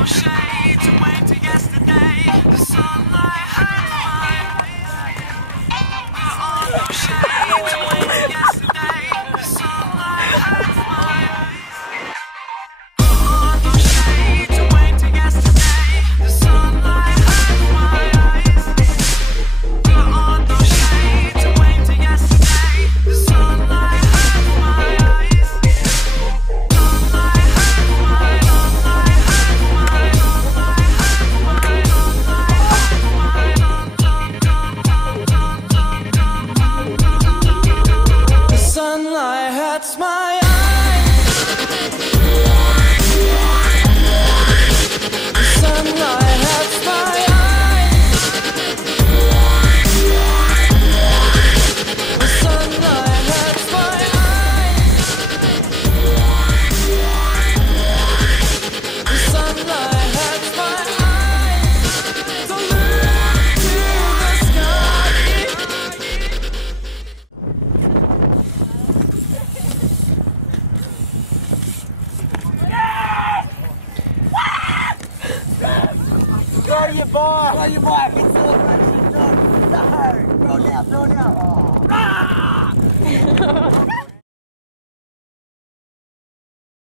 those shades away to yesterday. The sunlight hurts my eyes. Put on those shades away to yesterday. The sunlight hurts my eyes. Put on those shades away to yesterday. The sunlight hurts my eyes. Put on those shades away to yesterday. The sunlight hurts my eyes. Sunlight hurts my The sunlight hurts my eyes. The sunlight hurts my eyes. The sunlight hurts my eyes. The sunlight hurts my eyes. So look to the sky. Throw your bar! Throw your bar! Get celebration! No! No! Throw now! Throw now!